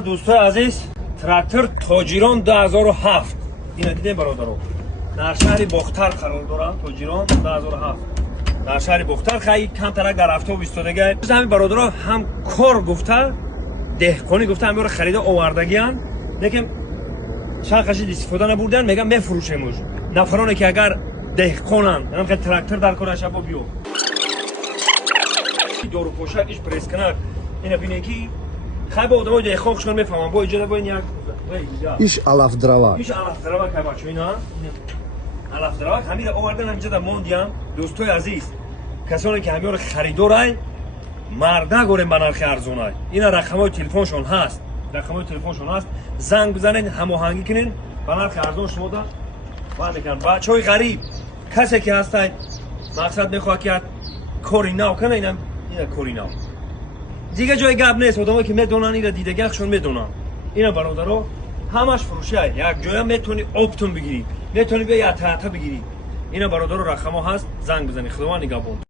دوستای عزیز، تراکتور تاجیران 2007 اینا دیدین برادران، در شهر بختر قرار دارن. تاجیران 2007 در شهر بختر خیلی کمتر در رفته و ایستادگی. همین برادرها هم کار گفته دهقانی گفته همین رو خریده آوردگیان، لیکن چند قشید استفاده نبردن. میگم میفروشیمش نفرانی که اگر دهقانن هم که تراکتور در کار شب بیو دورو پوشکش پرس کنه. اینا ببینید که خیلی آدمای دهقانشون میفهمن با اجازه باید یک ایش علف دروا ایش علف دروا که بچه اینا علف دروا همین آوردن همینجا در موندیان. دوستای عزیز، کسانی که همین رو خریدارای مرده گورن به نرخ ارزونای، اینا رقمای تلفنشون هست، رقمای تلفنشون هست، زنگ بزنین هماهنگی کنین به نرخ ارزون شما دا بعد میکنن. بچهای غریب کسی که هستن مقصد میخواد که کاری نو کنه، اینا کاری نو دیگه جای گپ نیست. آدمایی که میدونن اینا دیدگاهشون میدونن. اینا برادرها همش فروشه، یک جایی میتونی آبتون بگیری، میتونی بیا یا تا بگیری. اینا برادرها رقم ها هست، زنگ بزنی. خداوند نگهبان.